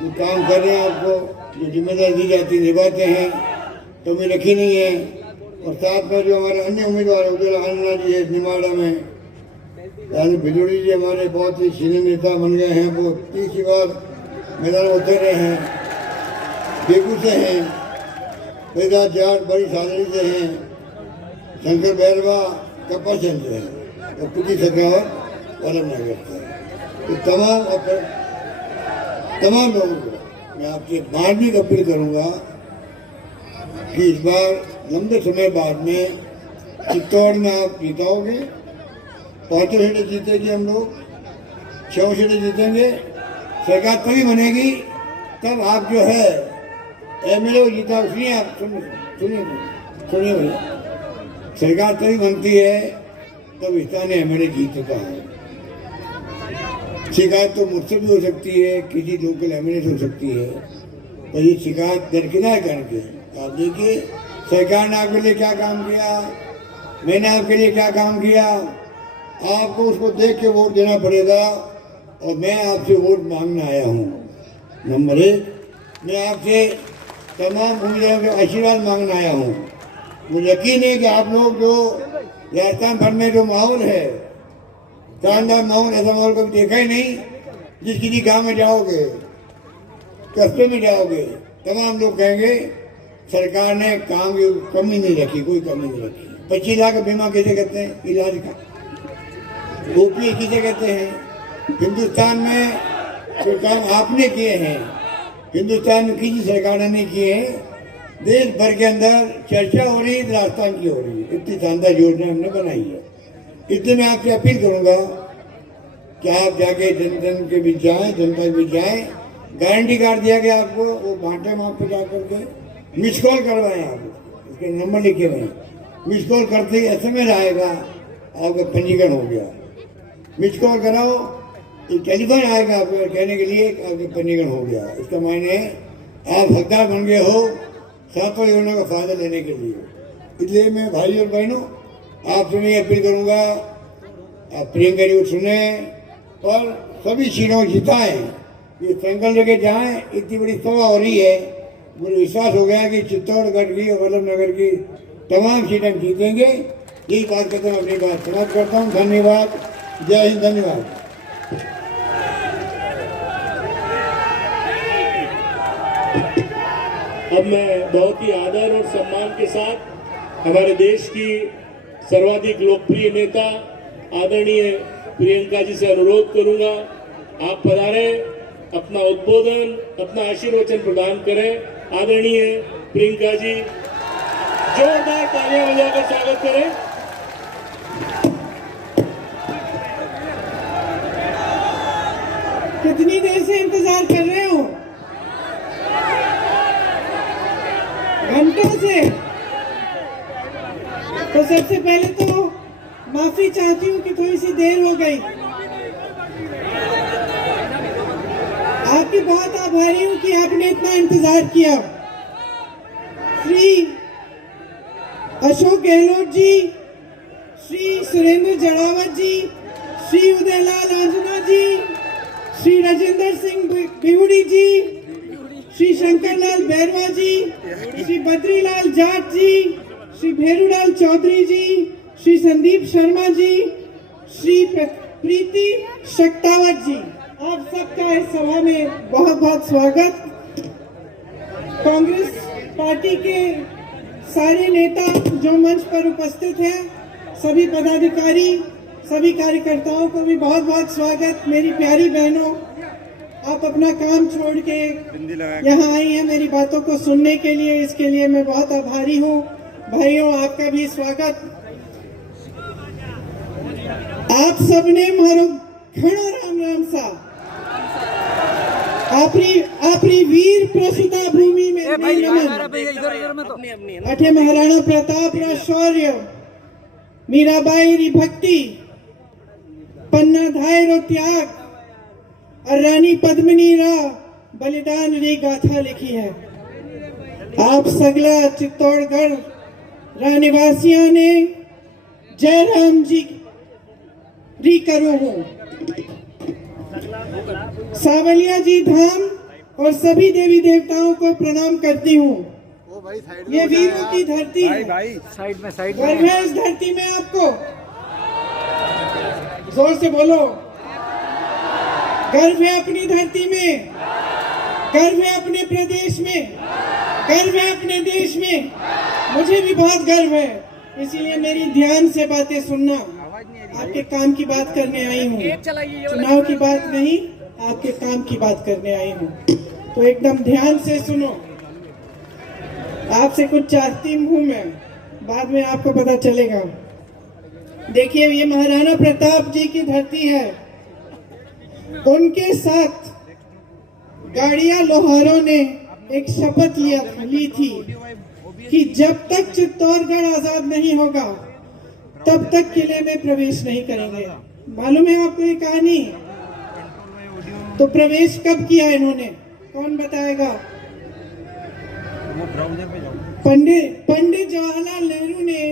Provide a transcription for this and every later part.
वो काम कर रहे हैं, आपको जो जिम्मेदारी दी जाती निभाते हैं, तो भी रखी नहीं है। और साथ में जो हमारे अन्य उम्मीदवार उदय आनंदा जी है निमाड़ा में, यानी भिलोड़ी जी हमारे बहुत ही सीनियर नेता बन गए हैं, वो तीसरी बार मैदान में उतर रहे हैं। बेगू से हैं, पैदा जाट बड़ी सादरी से हैं, शंकर बैरवा कपाचंद से हैं, तो कुछ सखावत अलग नगर से है। तो तमाम लोगों को मैं आपसे मार्मिक अपील करूंगा कि इस बार लंबे समय बाद में चित्तौड़ में आप जीताओगे। 5 सीटें जीतेंगे हम लोग, 6 सीटें जीतेंगे। सरकार तभी बनेगी तब आप जो है एमएलए को जीता। सुनिए आप, सुनिए भैया, सरकार तभी बनती है तब स्थानीय एमएलए जीतता है। शिकायत तो मुझसे भी हो सकती है, किसी लोकल एमएलए से हो सकती है, पर ये शिकायत दरकिनार करके आप देखिए सरकार ने आपके लिए क्या काम किया, मैंने आपके लिए क्या काम किया। आपको उसको देख के वोट देना पड़ेगा। और मैं आपसे वोट मांगने आया हूँ। नंबर 1, मैं आपसे तमाम उम्मीदवारों के आशीर्वाद मांगने आया हूँ। मुझे यकीन है कि आप लोग जो राजस्थान भर में जो माहौल है, शानदार माहौल, ऐसा माहौल कभी देखा ही नहीं। जिस किसी गांव में जाओगे, कस्बे में जाओगे, तमाम लोग कहेंगे सरकार ने काम की कमी नहीं रखी, कोई कमी नहीं रखी। 25 लाख का बीमा किसे कहते हैं, इलाज का। ओपीएस किसे कहते हैं। हिंदुस्तान में जो काम आपने किए हैं, हिंदुस्तान में किसी सरकार ने नहीं किए हैं। देश भर के अंदर चर्चा हो रही है, राजस्थान की हो रही है। इतनी शानदार योजना हमने बनाई है। इसलिए मैं आपसे अपील करूंगा कि आप जाके जन जन के बीच जाएं, जनता के बीच जाएं। गारंटी कार्ड दिया गया आपको, वो बांटे वहाँ पे जा करके मिस कॉल करवाएं। आप इसके नंबर लिखे हुए, मिस कॉल करते ही एसएमएस आएगा आपका पंजीकरण हो गया। मिस कॉल कराओ, एक टेलीफोन आएगा आपको कहने के लिए आपका पंजीकरण हो गया। इसका मायने आप हकदार बन गए हो 7 योजना का फायदा लेने के लिए। इसलिए मैं भाई और बहनों आपसे मैं अपील करूंगा, आप प्रियंका जी को सुने और सभी सीटों को जिताएं, ये संकल्प लेके जाएं। इतनी बड़ी सभा हो रही है, मुझे विश्वास हो गया कि चित्तौड़गढ़ की और वल्लभ नगर की तमाम सीटें जीतेंगे। यही बात करते मैं अपनी बात समाप्त करता हूँ। धन्यवाद। जय हिंद। धन्यवाद। अब मैं बहुत ही आदर और सम्मान के साथ हमारे देश की सर्वाधिक लोकप्रिय नेता आदरणीय प्रियंका जी से अनुरोध करूंगा, आप पधारें, अपना उद्बोधन, अपना आशीर्वचन प्रदान करें। आदरणीय प्रियंका जी, जोरदार तालियां बजाकर स्वागत करें। कितनी देर से इंतजार कर रहे हो? घंटों से। तो सबसे पहले तो माफी चाहती हूँ कि थोड़ी सी देर हो गई। आपकी बहुत आभारी हूँ कि आपने इतना इंतजार किया। श्री अशोक गहलोत जी, श्री सुरेंद्र जड़ावत जी, श्री उदयलाल आंजना जी, श्री राजेंद्र सिंह बिहुड़ी जी, श्री शंकरलाल बैरवा जी, श्री बद्रीलाल जाट जी, श्री भेरूलाल चौधरी जी, श्री संदीप शर्मा जी, श्री प्रीति शक्तावत जी, आप सबका इस सभा में बहुत बहुत स्वागत। कांग्रेस पार्टी के सारे नेता जो मंच पर उपस्थित हैं, सभी पदाधिकारी, सभी कार्यकर्ताओं को भी बहुत बहुत स्वागत। मेरी प्यारी बहनों, आप अपना काम छोड़ के यहाँ आई हैं मेरी बातों को सुनने के लिए, इसके लिए मैं बहुत आभारी हूँ। भाइयों, आपका भी स्वागत। आप सबने मारो घणो राम राम सा आपरी वीर प्रसुता भूमि में अठे महाराणा प्रताप रा शौर्य, मीराबाई री भक्ति, पन्ना धाय रो त्याग और रानी पद्मिनी रा बलिदान री गाथा लिखी है। आप सगला चित्तौड़गढ़ रा निवासियों ने जय राम जी री करो हो। सावलिया जी धाम और सभी देवी देवताओं को प्रणाम करती हूँ। ये वीरों की धरती है। गर्व है इस धरती में आपको? जोर से बोलो। गर्व है अपनी धरती में, गर्व है अपने प्रदेश में, गर्व है अपने देश में। मुझे भी बहुत गर्व है, इसीलिए मेरी ध्यान से बातें सुनना। आपके काम की बात करने आई हूँ, चुनाव की बात नहीं, आपके काम की बात करने आई हूँ। तो एकदम ध्यान से सुनो। आपसे कुछ चाहती हूँ मैं, बाद में आपको पता चलेगा। देखिए, ये महाराणा प्रताप जी की धरती है। उनके साथ गाड़िया लोहारों ने एक शपथ ली थी कि जब तक चित्तौड़गढ़ आजाद नहीं होगा तब तक किले में प्रवेश नहीं करेंगे। मालूम है आपको ये कहानी? तो प्रवेश कब किया इन्होंने, कौन बताएगा? पंडित जवाहरलाल नेहरू ने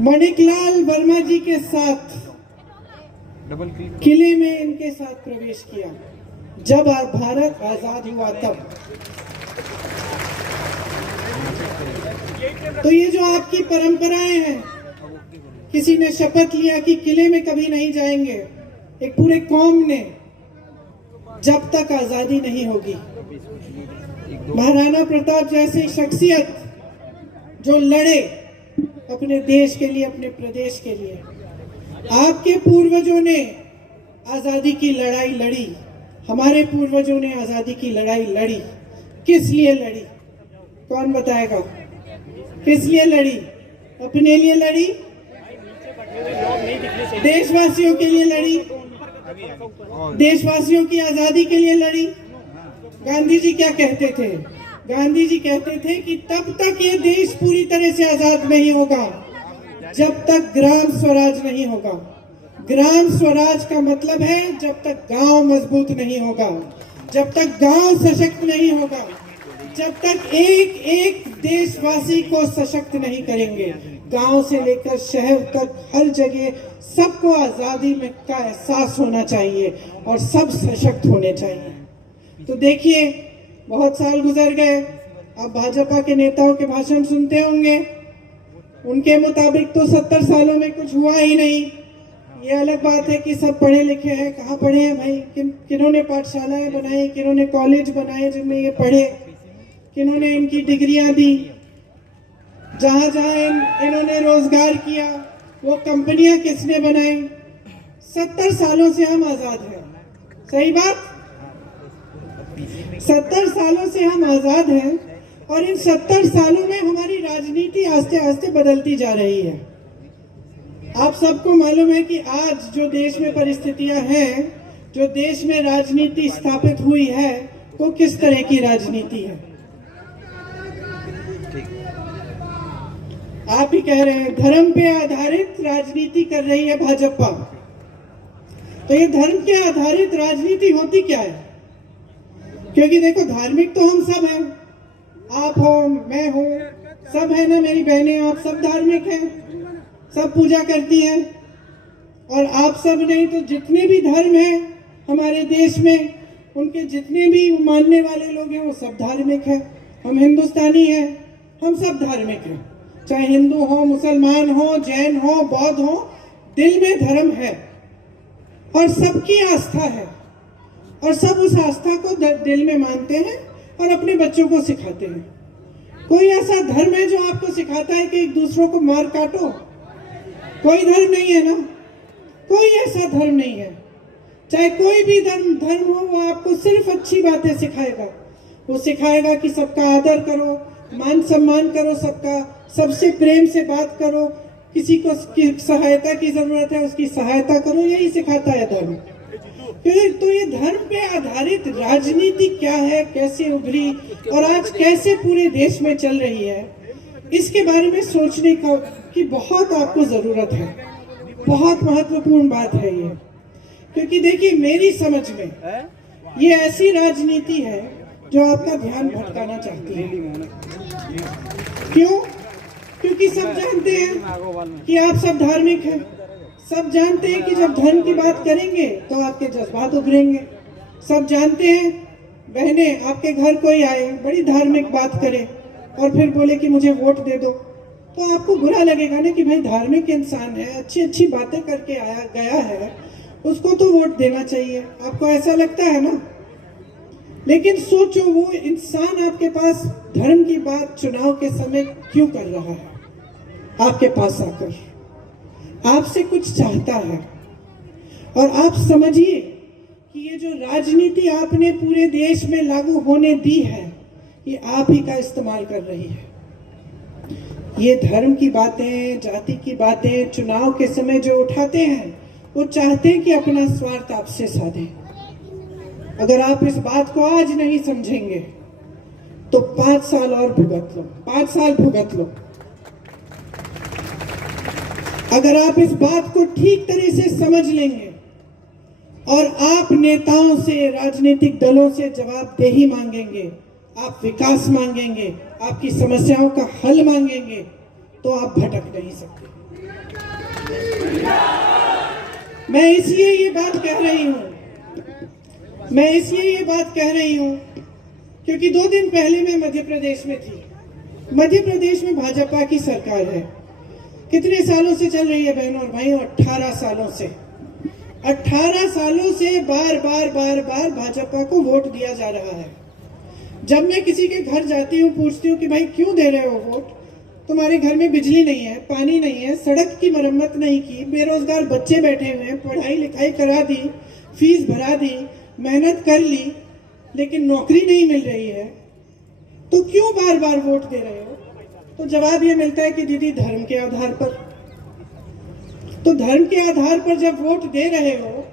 माणिकलाल वर्मा जी के साथ किले में इनके साथ प्रवेश किया जब भारत आजाद हुआ तब। तो ये जो आपकी परंपराएं हैं, किसी ने शपथ लिया कि किले में कभी नहीं जाएंगे, एक पूरे कौम ने, जब तक आजादी नहीं होगी। महाराणा प्रताप जैसी शख्सियत जो लड़े अपने देश के लिए, अपने प्रदेश के लिए। आपके पूर्वजों ने आजादी की लड़ाई लड़ी, हमारे पूर्वजों ने आजादी की लड़ाई लड़ी। किस लिए लड़ी, कौन बताएगा? किस लिए लड़ी? अपने लिए लड़ी, देशवासियों के लिए लड़ी, देशवासियों की आजादी के लिए लड़ी। गांधी जी क्या कहते थे? गांधी जी कहते थे कि तब तक ये देश पूरी तरह से आजाद नहीं होगा जब तक ग्राम स्वराज नहीं होगा। ग्राम स्वराज का मतलब है जब तक गांव मजबूत नहीं होगा, जब तक गांव सशक्त नहीं होगा, जब तक एक एक देशवासी को सशक्त नहीं करेंगे, गांव से लेकर शहर तक हर जगह सबको आजादी में का एहसास होना चाहिए और सब सशक्त होने चाहिए। तो देखिए, बहुत साल गुजर गए, अब भाजपा के नेताओं के भाषण सुनते होंगे, उनके मुताबिक तो 70 सालों में कुछ हुआ ही नहीं। ये अलग बात है कि सब पढ़े लिखे हैं, कहाँ पढ़े हैं भाई? किन्होंने पाठशालाएं बनाई, किन्होंने कॉलेज बनाए जिनमें ये पढ़े, किन्होंने इनकी डिग्रियां दी, जहां जहां इन्होंने रोजगार किया, वो कंपनियां किसने बनाई? 70 सालों से हम आजाद हैं, सही बात? 70 सालों से हम आजाद हैं और इन 70 सालों में हमारी राजनीति आस्ते आस्ते बदलती जा रही है। आप सबको मालूम है कि आज जो देश में परिस्थितियां हैं, जो देश में राजनीति स्थापित हुई है, वो किस तरह की राजनीति है? आप ही कह रहे हैं धर्म पे आधारित राजनीति कर रही है भाजपा। तो ये धर्म के आधारित राजनीति होती क्या है? क्योंकि देखो, धार्मिक तो हम सब हैं, आप हो, मैं हूं, सब है ना, मेरी बहनें, आप सब धार्मिक हैं, सब पूजा करती हैं। और आप सब नहीं तो जितने भी धर्म हैं हमारे देश में, उनके जितने भी मानने वाले लोग हैं वो सब धार्मिक हैं। हम हिंदुस्तानी हैं, हम सब धार्मिक हैं, चाहे हिंदू हो, मुसलमान हो, जैन हो, बौद्ध हो, दिल में धर्म है और सबकी आस्था है और सब उस आस्था को दिल में मानते हैं और अपने बच्चों को सिखाते हैं। कोई ऐसा धर्म है जो आपको सिखाता है कि एक दूसरों को मार काटो? कोई धर्म नहीं है ना, कोई ऐसा धर्म नहीं है। चाहे कोई भी धर्म हो, वो आपको सिर्फ अच्छी बातें सिखाएगा। वो सिखाएगा कि सबका आदर करो, मान सम्मान करो, सबका, सबसे प्रेम से बात करो, किसी को सहायता की जरूरत है उसकी सहायता करो, यही सिखाता है धर्म। तो ये धर्म पे आधारित राजनीति क्या है, कैसे उभरी और आज कैसे पूरे देश में चल रही है, इसके बारे में सोचने की बहुत आपको जरूरत है। बहुत महत्वपूर्ण बात है ये, क्योंकि देखिए, मेरी समझ में ये ऐसी राजनीति है जो आपका ध्यान भटकाना चाहती है। क्यों? क्योंकि सब जानते हैं कि आप सब धार्मिक हैं, सब जानते हैं कि जब धर्म की बात करेंगे तो आपके जज्बात उभरेंगे। सब जानते हैं बहनें आपके घर कोई आए, बड़ी धार्मिक बात करे और फिर बोले कि मुझे वोट दे दो, तो आपको बुरा लगेगा ना कि भाई धार्मिक इंसान है, अच्छी अच्छी बातें करके आया गया है, उसको तो वोट देना चाहिए। आपको ऐसा लगता है ना? लेकिन सोचो, वो इंसान आपके पास धर्म की बात चुनाव के समय क्यों कर रहा है? आपके पास आकर आपसे कुछ चाहता है। और आप समझिए कि ये जो राजनीति आपने पूरे देश में लागू होने दी है, ये आप ही का इस्तेमाल कर रही है। ये धर्म की बातें, जाति की बातें चुनाव के समय जो उठाते हैं, वो चाहते हैं कि अपना स्वार्थ आपसे साधें। अगर आप इस बात को आज नहीं समझेंगे तो 5 साल और भुगत लो, 5 साल भुगत लो। अगर आप इस बात को ठीक तरह से समझ लेंगे और आप नेताओं से, राजनीतिक दलों से जवाबदेही मांगेंगे, आप विकास मांगेंगे, आपकी समस्याओं का हल मांगेंगे, तो आप भटक नहीं सकते। मैं इसलिए ये बात कह रही हूं, क्योंकि 2 दिन पहले मैं मध्य प्रदेश में थी। मध्य प्रदेश में भाजपा की सरकार है। कितने सालों से चल रही है बहनों और भाइयों? 18 सालों से। 18 सालों से बार बार भाजपा को वोट दिया जा रहा है। जब मैं किसी के घर जाती हूँ, पूछती हूँ कि भाई क्यों दे रहे हो वोट? तुम्हारे घर में बिजली नहीं है, पानी नहीं है, सड़क की मरम्मत नहीं की, बेरोजगार बच्चे बैठे हुए हैं, पढ़ाई लिखाई करा दी, फीस भरा दी, मेहनत कर ली, लेकिन नौकरी नहीं मिल रही है, तो क्यों बार बार वोट दे रहे हो? तो जवाब ये मिलता है कि दीदी धर्म के आधार पर। तो धर्म के आधार पर जब वोट दे रहे हो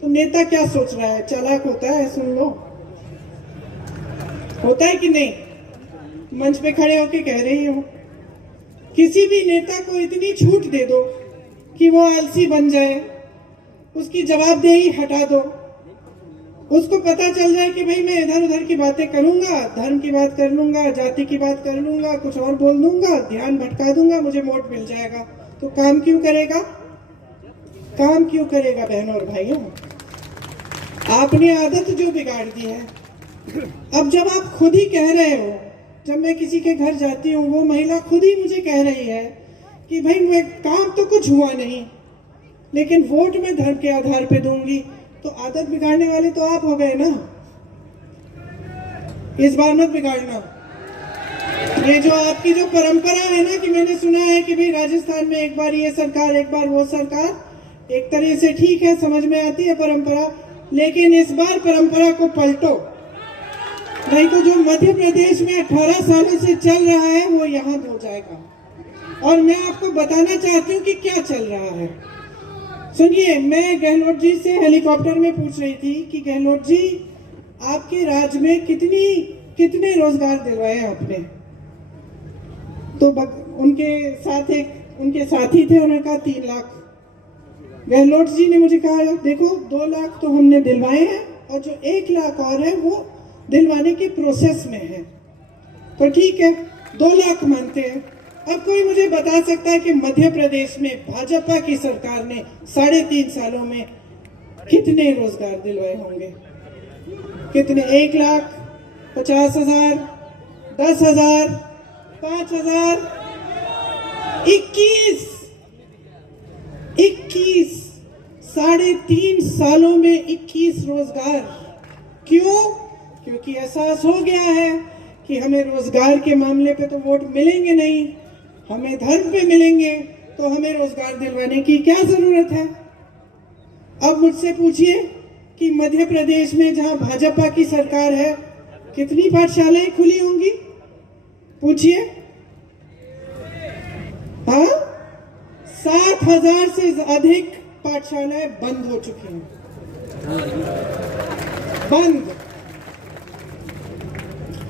तो नेता क्या सोच रहा है? चालाक होता है, सुन लो, होता है कि नहीं? मंच पे खड़े होके कह रही हूं, किसी भी नेता को इतनी छूट दे दो कि वो आलसी बन जाए, उसकी जवाबदेही हटा दो, उसको पता चल जाए कि भाई मैं इधर उधर की बातें करूंगा, धर्म की बात कर लूंगा, जाति की बात कर लूंगा, कुछ और बोल दूंगा, ध्यान भटका दूंगा, मुझे वोट मिल जाएगा, तो काम क्यों करेगा? काम क्यों करेगा बहनों और भाइयों? आपने आदत जो बिगाड़ दी है। अब जब आप खुद ही कह रहे हो, जब मैं किसी के घर जाती हूँ, वो महिला खुद ही मुझे कह रही है कि भाई मैं काम तो कुछ हुआ नहीं, लेकिन वोट मैं धर्म के आधार पे दूंगी, तो आदत बिगाड़ने वाले तो आप हो गए ना। इस बार मत बिगाड़ना। ये जो आपकी जो परंपरा है ना, कि मैंने सुना है कि भाई राजस्थान में एक बार ये सरकार, एक बार वो सरकार, एक तरह से ठीक है, समझ में आती है परंपरा, लेकिन इस बार परंपरा को पलटो, नहीं तो जो मध्य प्रदेश में 18 सालों से चल रहा है वो यहाँ हो जाएगा। और मैं आपको बताना चाहती हूँ कि क्या चल रहा है। सुनिए, मैं गहलोत जी से हेलीकॉप्टर में पूछ रही थी कि गहलोत जी, आपके राज्य में कितने रोजगार दिलवाए आपने? तो उनके साथी थे, उन्होंने कहा 3 लाख। गहलोत जी ने मुझे कहा देखो 2 लाख तो हमने दिलवाए हैं और जो 1 लाख और है वो दिलवाने के प्रोसेस में है। तो ठीक है, 2 लाख मानते हैं। अब कोई मुझे बता सकता है कि मध्य प्रदेश में भाजपा की सरकार ने 3.5 सालों में कितने रोजगार दिलवाए होंगे? कितने? 1,50,000, 10,000, 5,000, 21 3.5 सालों में 21 रोजगार। क्यों? क्योंकि एहसास हो गया है कि हमें रोजगार के मामले पे तो वोट मिलेंगे नहीं, हमें धर्म पे मिलेंगे, तो हमें रोजगार दिलवाने की क्या जरूरत है? अब मुझसे पूछिए कि मध्य प्रदेश में जहां भाजपा की सरकार है, कितनी पाठशालाएं खुली होंगी? पूछिए। हाँ, 7,000 से अधिक पाठशालाएं बंद हो चुकी हैं, बंद।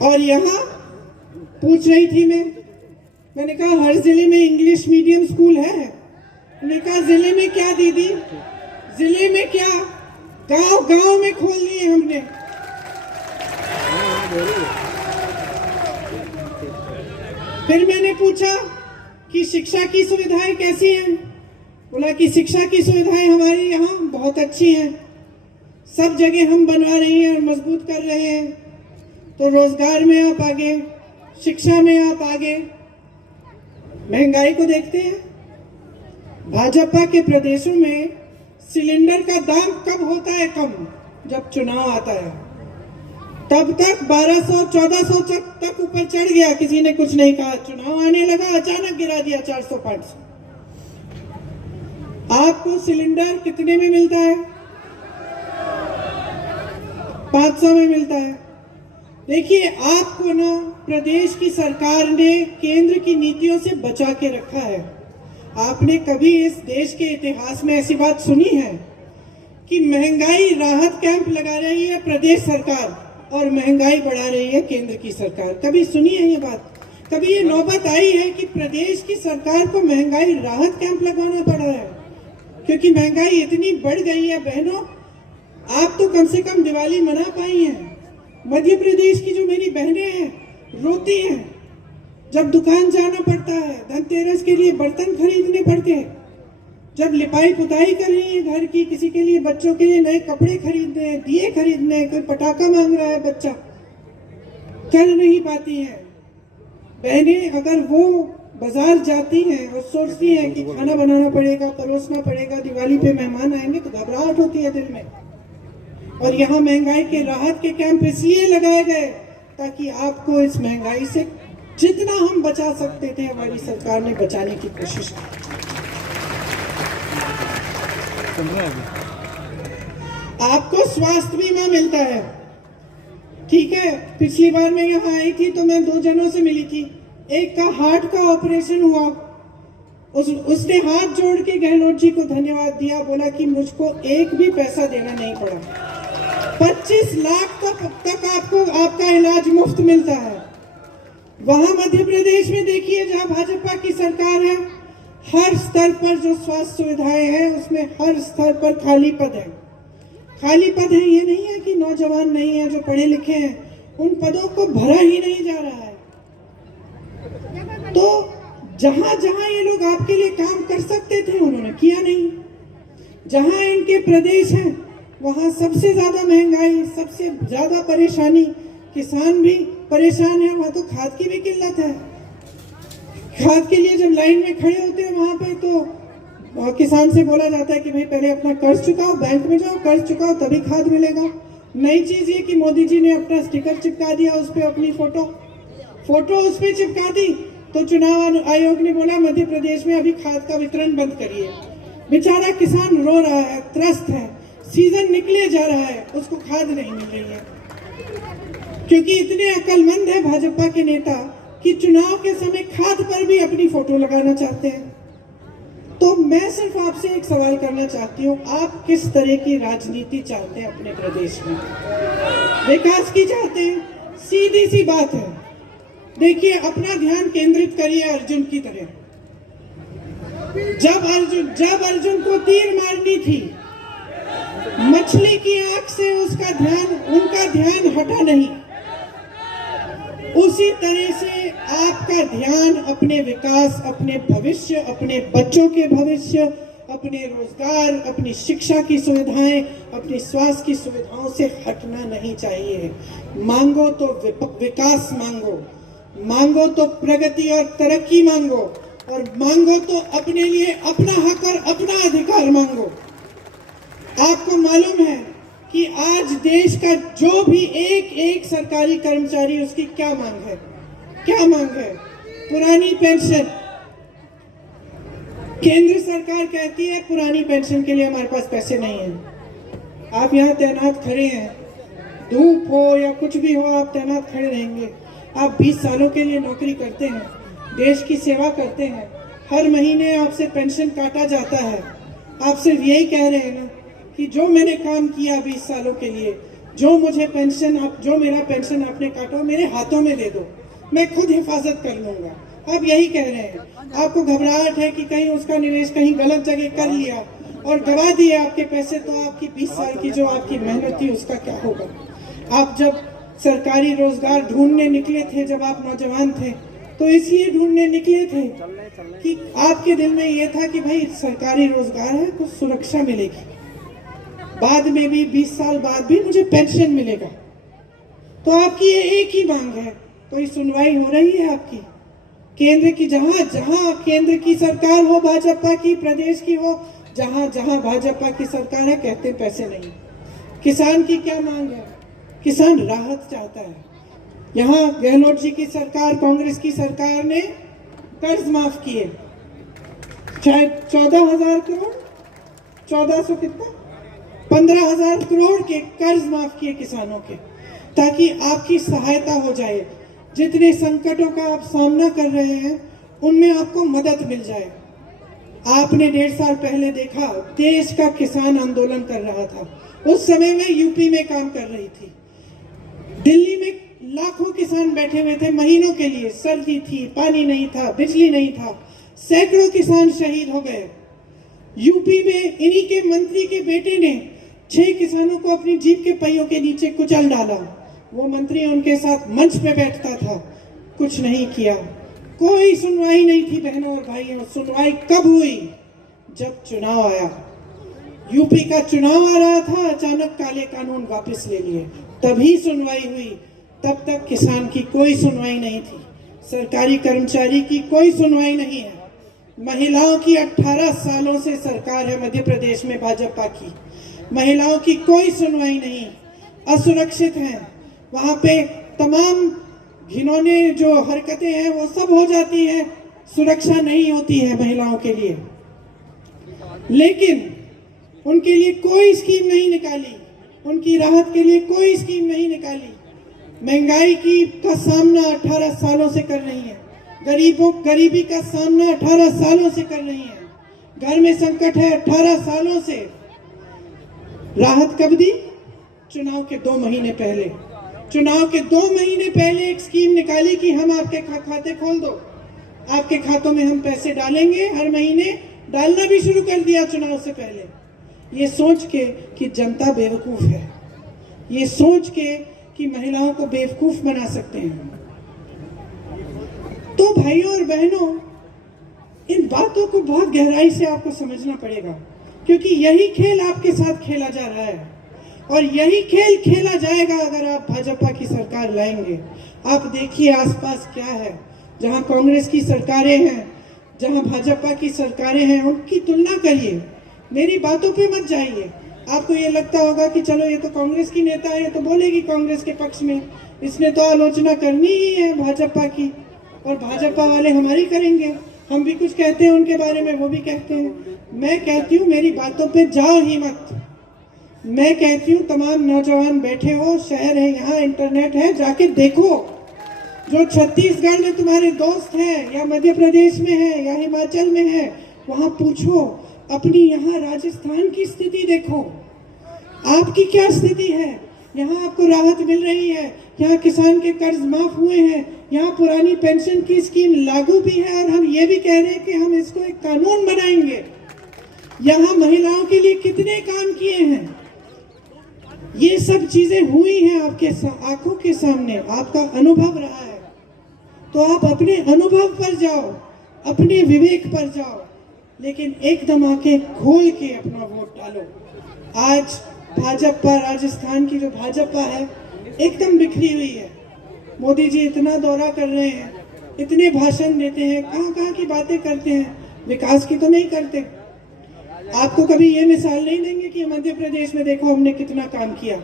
और यहाँ पूछ रही थी मैंने कहा हर जिले में इंग्लिश मीडियम स्कूल है? मैंने कहा जिले में क्या दीदी, जिले में क्या, गांव में खोल लिए हमने। फिर मैंने पूछा कि शिक्षा की सुविधाएं कैसी हैं? बोला कि शिक्षा की सुविधाएं हमारी यहाँ बहुत अच्छी हैं। सब जगह हम बनवा रहे हैं और मजबूत कर रहे हैं। तो रोजगार में आप आगे, शिक्षा में आप आगे। महंगाई को देखते हैं, भाजपा के प्रदेशों में सिलेंडर का दाम कब होता है कम? जब चुनाव आता है। तब तक 1200-1400 तक ऊपर चढ़ गया, किसी ने कुछ नहीं कहा। चुनाव आने लगा, अचानक गिरा दिया 400-500। आपको सिलेंडर कितने में मिलता है? 500 में मिलता है। देखिए, आपको ना प्रदेश की सरकार ने केंद्र की नीतियों से बचा के रखा है। आपने कभी इस देश के इतिहास में ऐसी बात सुनी है कि महंगाई राहत कैंप लगा रही है प्रदेश सरकार और महंगाई बढ़ा रही है केंद्र की सरकार? कभी सुनी है ये बात? कभी ये नौबत आई है कि प्रदेश की सरकार को महंगाई राहत कैंप लगाना पड़ रहा है? क्योंकि महंगाई इतनी बढ़ गई है। बहनों, आप तो कम से कम दिवाली मना पाई हैं। मध्य प्रदेश की जो मेरी बहनें हैं रोती हैं जब दुकान जाना पड़ता है, धनतेरस के लिए बर्तन खरीदने पड़ते हैं, जब लिपाई पुताई कर रही है घर की, किसी के लिए बच्चों के लिए नए कपड़े खरीदने हैं, दिए खरीदने हैं, कोई पटाखा मांग रहा है बच्चा, कर नहीं पाती हैं। बहनें अगर वो बाजार जाती हैं और सोचती हैं कि खाना बनाना पड़ेगा, परोसना पड़ेगा, दिवाली पे मेहमान आएंगे, तो घबराहट होती है दिल में। और यहाँ महंगाई के राहत के कैंप इसलिए लगाए गए ताकि आपको इस महंगाई से जितना हम बचा सकते थे, हमारी सरकार ने बचाने की कोशिश की। आपको स्वास्थ्य बीमा मिलता है, ठीक है। पिछली बार मैं यहाँ आई थी तो मैं 2 जनों से मिली थी। एक का हार्ट का ऑपरेशन हुआ, उसने हाथ जोड़ के गहलोत जी को धन्यवाद दिया, बोला कि मुझको एक भी पैसा देना नहीं पड़ा। 25 लाख तक आपको आपका इलाज मुफ्त मिलता है। वहां मध्य प्रदेश में देखिए, जहां भाजपा की सरकार है, हर स्तर पर जो स्वास्थ्य सुविधाएं हैं उसमें हर स्तर पर खाली पद है। खाली पद है, ये नहीं है कि नौजवान नहीं है जो पढ़े लिखे हैं, उन पदों को भरा ही नहीं जा रहा है। तो जहां जहां ये लोग आपके लिए काम कर सकते थे उन्होंने किया नहीं। जहां इनके प्रदेश हैं वहां सबसे ज्यादा महंगाई, सबसे ज्यादा परेशानी, किसान भी परेशान है। वहां तो खाद की भी किल्लत है। खाद के लिए जब लाइन में खड़े होते हैं वहां पे तो किसान से बोला जाता है कि भाई पहले अपना कर्ज चुकाओ, बैंक में जाओ, कर्ज चुकाओ तभी खाद मिलेगा। नई चीज ये कि मोदी जी ने अपना स्टिकर चिपका दिया, उस पर अपनी फोटो उस पर चिपका दी। तो चुनाव आयोग ने बोला मध्य प्रदेश में अभी खाद का वितरण बंद करिए। बेचारा किसान रो रहा है, त्रस्त है, सीजन निकले जा रहा है, उसको खाद नहीं मिल रही है। क्योंकि इतने अक्लमंद है भाजपा के नेता कि चुनाव के समय खाद पर भी अपनी फोटो लगाना चाहते हैं। तो मैं सिर्फ आपसे एक सवाल करना चाहती हूँ, आप किस तरह की राजनीति चाहते हैं अपने प्रदेश में? विकास की चाहते हैं? सीधी सी बात है। देखिए, अपना ध्यान केंद्रित करिए अर्जुन की तरह। जब अर्जुन को तीर मारनी थी, मछली की आंख से उनका ध्यान हटा नहीं। उसी तरह से आपका ध्यान अपने विकास, अपने भविष्य, अपने बच्चों के भविष्य, अपने रोजगार, अपनी शिक्षा की सुविधाएं, अपनी स्वास्थ्य की सुविधाओं से हटना नहीं चाहिए। मांगो तो विकास मांगो तो प्रगति और तरक्की मांगो, और मांगो तो अपने लिए अपना हक और अपना अधिकार मांगो। आपको मालूम है कि आज देश का जो भी एक सरकारी कर्मचारी, उसकी क्या मांग है? पुरानी पेंशन। केंद्र सरकार कहती है पुरानी पेंशन के लिए हमारे पास पैसे नहीं है। आप यहाँ तैनात खड़े हैं, धूप हो या कुछ भी हो, आप तैनात खड़े रहेंगे। आप 20 सालों के लिए नौकरी करते हैं, देश की सेवा करते हैं, हर महीने आपसे पेंशन काटा जाता है। आप सिर्फ यही कह रहे हैं ना कि जो मैंने काम किया 20 सालों के लिए, जो मेरा पेंशन आपने काटा मेरे हाथों में दे दो, मैं खुद हिफाजत कर लूंगा। आप यही कह रहे हैं। आपको घबराहट है कि कहीं उसका निवेश कहीं गलत जगह कर लिया और गवा दिए आपके पैसे, तो आपकी 20 साल की जो आपकी मेहनत थी उसका क्या होगा? आप जब सरकारी रोजगार ढूंढने निकले थे, जब आप नौजवान थे, तो इसलिए ढूंढने निकले थे कि आपके दिल में यह था कि भाई सरकारी रोजगार है, कुछ सुरक्षा मिलेगी। बाद में भी 20 साल बाद भी मुझे पेंशन मिलेगा। तो आपकी ये एक ही मांग है, कोई सुनवाई हो रही है आपकी? केंद्र की जहां जहां केंद्र की सरकार हो भाजपा की, प्रदेश की हो, जहां जहां भाजपा की सरकार है कहते पैसे नहीं। किसान की क्या मांग है? किसान राहत चाहता है। यहाँ गहलोत जी की सरकार, कांग्रेस की सरकार ने कर्ज माफ किए, शायद 14,000 करोड़, 1400 कितना, 15,000 करोड़ के कर्ज माफ किए किसानों के, ताकि आपकी सहायता हो जाए। जितने संकटों का आप सामना कर रहे हैं उनमें आपको मदद मिल जाए। आपने 1.5 साल पहले देखा, देश का किसान आंदोलन कर रहा था। उस समय में यूपी में काम कर रही थी, दिल्ली में लाखों किसान बैठे हुए थे महीनों के लिए। सर्दी थी, पानी नहीं था, बिजली नहीं था, सैकड़ों किसान शहीद हो गए। यूपी में इन्हीं के मंत्री के बेटे ने 6 किसानों को अपनी जीप के पहियों के नीचे कुचल डाला। वो मंत्री उनके साथ मंच पे बैठता था, कुछ नहीं किया। कोई सुनवाई नहीं थी बहनों और भाइयों। सुनवाई कब हुई? जब चुनाव आया। यूपी का चुनाव आ रहा था, अचानक काले कानून वापस ले लिए, तभी सुनवाई हुई। तब तक किसान की कोई सुनवाई नहीं थी, सरकारी कर्मचारी की कोई सुनवाई नहीं है। महिलाओं की 18 सालों से सरकार है मध्य प्रदेश में भाजपा की, महिलाओं की कोई सुनवाई नहीं, असुरक्षित हैं। वहां पे तमाम घिनौने जो हरकतें हैं वो सब हो जाती हैं, सुरक्षा नहीं होती है महिलाओं के लिए। लेकिन उनके लिए कोई स्कीम नहीं निकाली, उनकी राहत के लिए कोई स्कीम नहीं निकाली। महंगाई का सामना 18 सालों से कर रही है, गरीबी का सामना 18 सालों से कर रही है, घर में संकट है 18 सालों से। राहत कब दी? चुनाव के 2 महीने पहले। चुनाव के 2 महीने पहले एक स्कीम निकाली कि हम आपके खाते खोल दो, आपके खातों में हम पैसे डालेंगे, हर महीने डालना भी शुरू कर दिया चुनाव से पहले। ये सोच के कि जनता बेवकूफ है, ये सोच के कि महिलाओं को बेवकूफ बना सकते हैं। तो भाइयों और बहनों, इन बातों को बहुत गहराई से आपको समझना पड़ेगा, क्योंकि यही खेल आपके साथ खेला जा रहा है और यही खेल खेला जाएगा अगर आप भाजपा की सरकार लाएंगे। आप देखिए आसपास क्या है, जहां कांग्रेस की सरकारें हैं, जहां भाजपा की सरकारें हैं, उनकी तुलना करिए। मेरी बातों पे मत जाइए। आपको ये लगता होगा कि चलो ये तो कांग्रेस की नेता है, तो बोलेगी कांग्रेस के पक्ष में, इसने तो आलोचना करनी ही है भाजपा की, और भाजपा वाले हमारी करेंगे। हम भी कुछ कहते हैं उनके बारे में, वो भी कहते हैं। मैं कहती हूँ मेरी बातों पे जाओ ही मत। मैं कहती हूँ तमाम नौजवान बैठे हो, शहर है, यहाँ इंटरनेट है, जाके देखो। जो छत्तीसगढ़ में तुम्हारे दोस्त हैं, या मध्य प्रदेश में है, या हिमाचल में है, वहां पूछो। अपनी यहाँ राजस्थान की स्थिति देखो, आपकी क्या स्थिति है। यहाँ आपको राहत मिल रही है, यहाँ किसान के कर्ज माफ हुए हैं, यहाँ पुरानी पेंशन की स्कीम लागू भी है, और हम ये भी कह रहे हैं कि हम इसको एक कानून बनाएंगे। यहाँ महिलाओं के लिए कितने काम किए हैं, ये सब चीजें हुई हैं आपके आंखों के सामने, आपका अनुभव रहा है। तो आप अपने अनुभव पर जाओ, अपने विवेक पर जाओ, लेकिन एकदम आंखें खोल के अपना वोट डालो। आज भाजपा, राजस्थान की जो भाजपा है, एकदम बिखरी हुई है। मोदी जी इतना दौरा कर रहे हैं, इतने भाषण देते हैं, कहाँ कहाँ की बातें करते हैं, विकास की तो नहीं करते। आपको कभी ये मिसाल नहीं देंगे कि मध्य प्रदेश में देखो हमने कितना काम किया।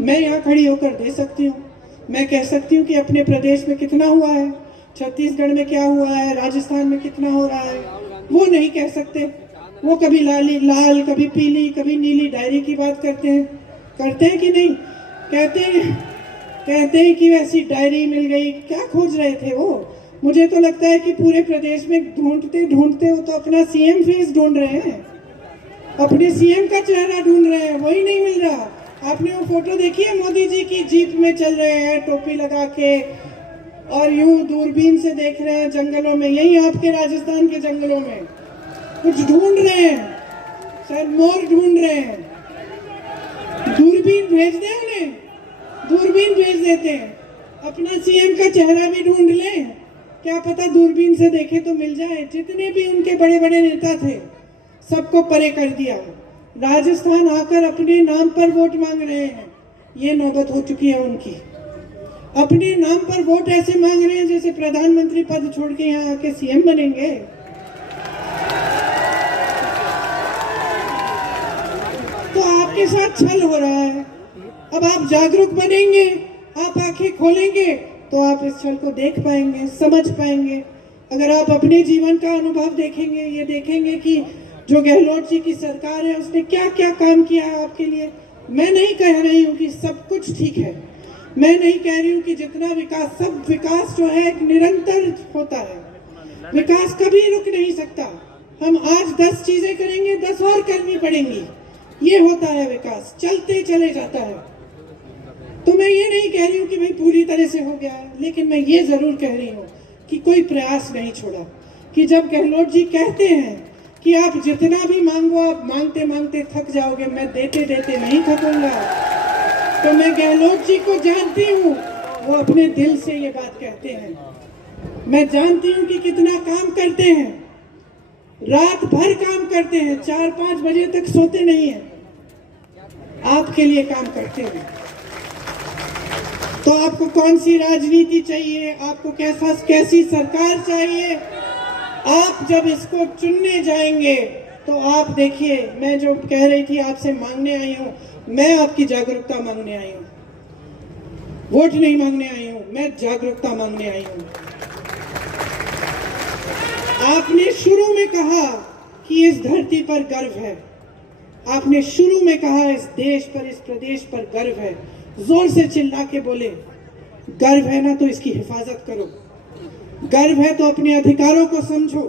मैं यहाँ खड़ी होकर दे सकती हूँ, मैं कह सकती हूँ कि अपने प्रदेश में कितना हुआ है, छत्तीसगढ़ में क्या हुआ है, राजस्थान में कितना हो रहा है। वो नहीं कह सकते। वो कभी लाल, कभी पीली, कभी नीली डायरी की बात करते हैं कि नहीं? कहते हैं कि वैसी डायरी मिल गई। क्या खोज रहे थे वो? मुझे तो लगता है कि पूरे प्रदेश में ढूंढते ढूंढते वो तो अपना सीएम फेस ढूंढ रहे हैं, अपने सीएम का चेहरा ढूंढ रहे हैं, वही नहीं मिल रहा। आपने वो फोटो देखी है, मोदी जी की जीप में चल रहे हैं टोपी लगा के, और यूं दूरबीन से देख रहे हैं जंगलों में, यही आपके राजस्थान के जंगलों में कुछ ढूंढ रहे हैं, शायद मोर ढूंढ रहे हैं। दूरबीन भेज दें उन्हें, दूरबीन भेज देते हैं, अपना सीएम का चेहरा भी ढूंढ लें, क्या पता दूरबीन से देखे तो मिल जाए। जितने भी उनके बड़े बड़े नेता थे सबको परे कर दिया, राजस्थान आकर अपने नाम पर वोट मांग रहे हैं। ये नौबत हो चुकी है उनकी। अपने नाम पर वोट ऐसे मांग रहे हैं जैसे प्रधानमंत्री पद छोड़ के यहाँ आके सीएम बनेंगे। तो आपके साथ छल हो रहा है। अब आप जागरूक बनेंगे, आप आंखें खोलेंगे तो आप इस छल को देख पाएंगे, समझ पाएंगे। अगर आप अपने जीवन का अनुभव देखेंगे, ये देखेंगे कि जो गहलोत जी की सरकार है उसने क्या क्या काम किया है आपके लिए। मैं नहीं कह रही हूँ कि सब कुछ ठीक है, मैं नहीं कह रही हूँ कि जितना विकास, सब विकास जो है एक निरंतर होता है, विकास कभी रुक नहीं सकता। हम आज 10 चीजें करेंगे, 10 और करनी पड़ेंगी, ये होता है विकास, चलते चले जाता है। तो मैं ये नहीं कह रही हूँ कि भाई पूरी तरह से हो गया है, लेकिन मैं ये जरूर कह रही हूँ कि कोई प्रयास नहीं छोड़ा। कि जब गहलोत जी कहते हैं कि आप जितना भी मांगो, आप मांगते मांगते थक जाओगे, मैं देते देते नहीं थकूंगा, तो मैं गहलोत जी को जानती हूँ, वो अपने दिल से ये बात कहते हैं। मैं जानती हूँ कि कितना काम करते हैं, रात भर काम करते हैं, 4-5 बजे तक सोते नहीं हैं, आपके लिए काम करते हैं। तो आपको कौन सी राजनीति चाहिए, आपको कैसी सरकार चाहिए, आप जब इसको चुनने जाएंगे तो आप देखिए, मैं जो कह रही थी आपसे मांगने आई हूं, मैं आपकी जागरूकता मांगने आई हूं, वोट नहीं मांगने आई हूं, मैं जागरूकता मांगने आई हूं। आपने शुरू में कहा कि इस धरती पर गर्व है, आपने शुरू में कहा इस देश पर, इस प्रदेश पर गर्व है, जोर से चिल्ला के बोले गर्व है ना तो इसकी हिफाजत करो, गर्व है तो अपने अधिकारों को समझो।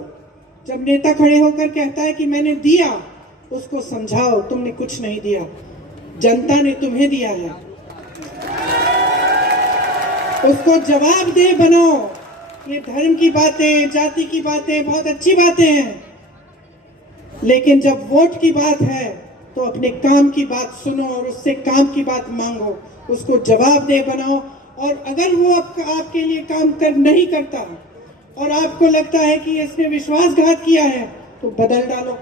जब नेता खड़े होकर कहता है कि मैंने दिया, उसको समझाओ तुमने कुछ नहीं दिया, जनता ने तुम्हें दिया है, उसको जवाबदेह बनाओ। ये धर्म की बातें, जाति की बातें बहुत अच्छी बातें हैं, लेकिन जब वोट की बात है तो अपने काम की बात सुनो और उससे काम की बात मांगो, उसको जवाबदेह बनाओ। और अगर वो आपके लिए काम नहीं करता और आपको लगता है कि इसने विश्वासघात किया है, तो बदल डालो।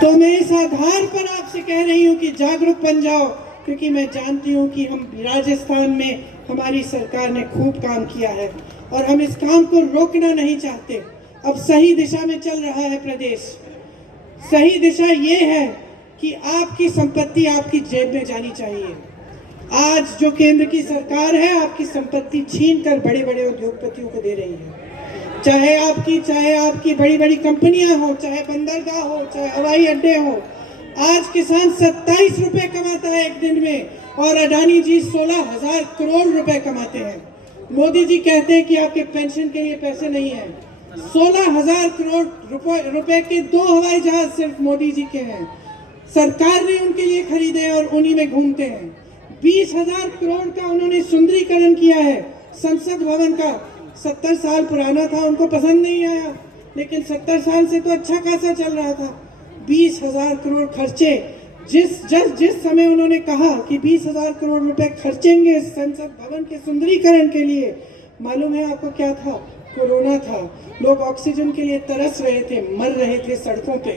तो मैं इस आधार पर आपसे कह रही हूं कि जागरूक बन जाओ, क्योंकि मैं जानती हूं कि हम राजस्थान में हमारी सरकार ने खूब काम किया है और हम इस काम को रोकना नहीं चाहते। अब सही दिशा में चल रहा है प्रदेश। सही दिशा ये है कि आपकी संपत्ति आपकी जेब में जानी चाहिए। आज जो केंद्र की सरकार है आपकी संपत्ति छीन कर बड़े बड़े उद्योगपतियों को दे रही है, चाहे आपकी बड़ी बड़ी कंपनियां हो, चाहे बंदरगाह हो, चाहे हवाई अड्डे हो। आज किसान 27 रुपए कमाता है एक दिन में और अडानी जी 16,000 करोड़ रुपए कमाते हैं। मोदी जी कहते हैं कि आपके पेंशन के लिए पैसे नहीं है। 16,000 करोड़ रुपए के 2 हवाई जहाज सिर्फ मोदी जी के हैं, सरकार ने उनके लिए खरीदे और उन्हीं में घूमते हैं। 20,000 करोड़ का उन्होंने सुंदरीकरण किया है संसद भवन का, 70 साल पुराना था, उनको पसंद नहीं आया, लेकिन 70 साल से तो अच्छा खासा चल रहा था। 20,000 करोड़ खर्चे, जिस समय उन्होंने कहा कि 20,000 करोड़ रुपए खर्चेंगे संसद भवन के सुंदरीकरण के लिए, मालूम है आपको क्या था? कोरोना था। लोग ऑक्सीजन के लिए तरस रहे थे, मर रहे थे सड़कों पे,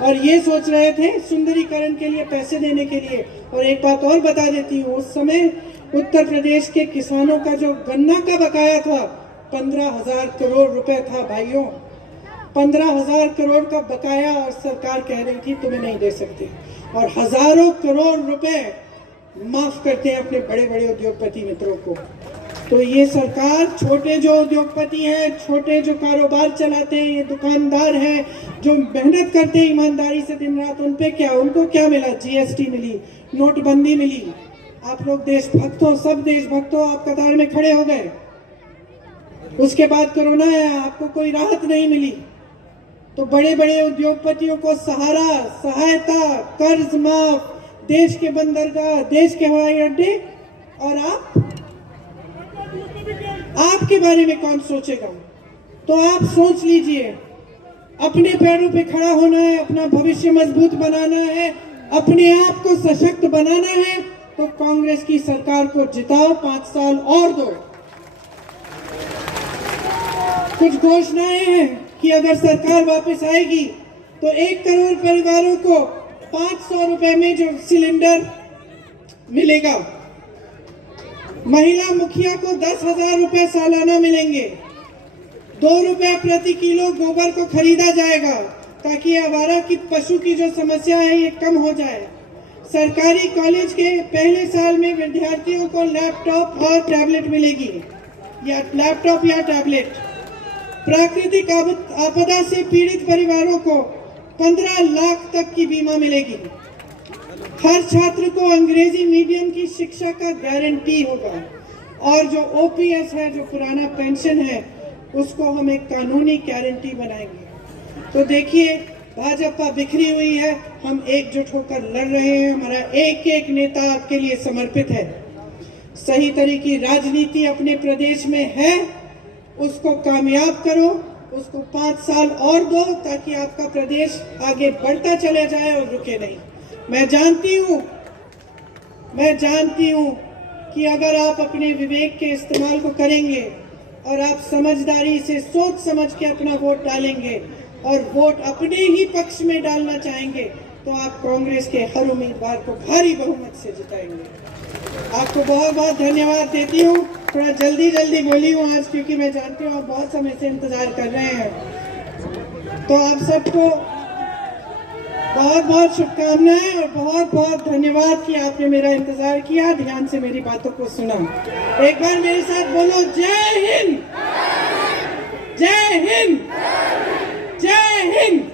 और ये सोच रहे थे सुंदरीकरण के लिए पैसे देने के लिए। और एक बात और बता देती हूँ, उस समय उत्तर प्रदेश के किसानों का जो गन्ना का बकाया था 15,000 करोड़ रुपए था भाइयों, 15,000 करोड़ का बकाया, और सरकार कह रही थी तुम्हें नहीं दे सकते, और हजारों करोड़ रुपए माफ करते हैं अपने बड़े बड़े उद्योगपति मित्रों को। तो ये सरकार छोटे जो उद्योगपति हैं, छोटे जो कारोबार चलाते हैं, ये दुकानदार हैं जो मेहनत करते हैं ईमानदारी से दिन रात, उन पे क्या, उनको क्या मिला? जीएसटी मिली, नोटबंदी मिली। आप लोग देशभक्त हो, सब देशभक्त हो, आप कतार में खड़े हो गए। उसके बाद कोरोना आया, आपको कोई राहत नहीं मिली, तो बड़े बड़े उद्योगपतियों को सहारा, सहायता, कर्ज माफ, देश के बंदरगाह, देश के हवाई अड्डे, और आपके बारे में कौन सोचेगा? तो आप सोच लीजिए, अपने पैरों पे खड़ा होना है, अपना भविष्य मजबूत बनाना है, अपने आप को सशक्त बनाना है, तो कांग्रेस की सरकार को जिताओ, 5 साल और दो। कुछ घोषणाएं हैं कि अगर सरकार वापस आएगी तो 1 करोड़ परिवारों को 500 रुपए में जो सिलेंडर मिलेगा। महिला मुखिया को 10,000 रुपए सालाना मिलेंगे। 2 रुपए प्रति किलो गोबर को खरीदा जाएगा ताकि आवारा की पशु की जो समस्या है ये कम हो जाए। सरकारी कॉलेज के पहले साल में विद्यार्थियों को लैपटॉप और टैबलेट मिलेगी, या लैपटॉप या टैबलेट। प्राकृतिक आपदा से पीड़ित परिवारों को 15 लाख तक की बीमा मिलेगी। हर छात्र को अंग्रेजी मीडियम की शिक्षा का गारंटी होगा, और जो ओपीएस है, जो पुराना पेंशन है, उसको हम एक कानूनी गारंटी बनाएंगे। तो देखिए, भाजपा बिखरी हुई है, हम एकजुट होकर लड़ रहे हैं। हमारा एक एक नेता आपके लिए समर्पित है। सही तरह की राजनीति अपने प्रदेश में है, उसको कामयाब करो, उसको 5 साल और दो ताकि आपका प्रदेश आगे बढ़ता चले जाए और रुके नहीं। मैं जानती हूँ कि अगर आप अपने विवेक के इस्तेमाल को करेंगे और आप समझदारी से सोच समझ के अपना वोट डालेंगे और वोट अपने ही पक्ष में डालना चाहेंगे, तो आप कांग्रेस के हर उम्मीदवार को भारी बहुमत से जिताएंगे। आपको बहुत बहुत धन्यवाद देती हूँ। थोड़ा जल्दी बोली हूँ आज, क्योंकि मैं जानती हूँ आप बहुत समय से इंतजार कर रहे हैं। तो आप सबको बहुत बहुत शुभकामनाएं और बहुत बहुत धन्यवाद कि आपने मेरा इंतजार किया, ध्यान से मेरी बातों को सुना। एक बार मेरे साथ बोलो, जय हिंद, जय हिंद, जय हिंद।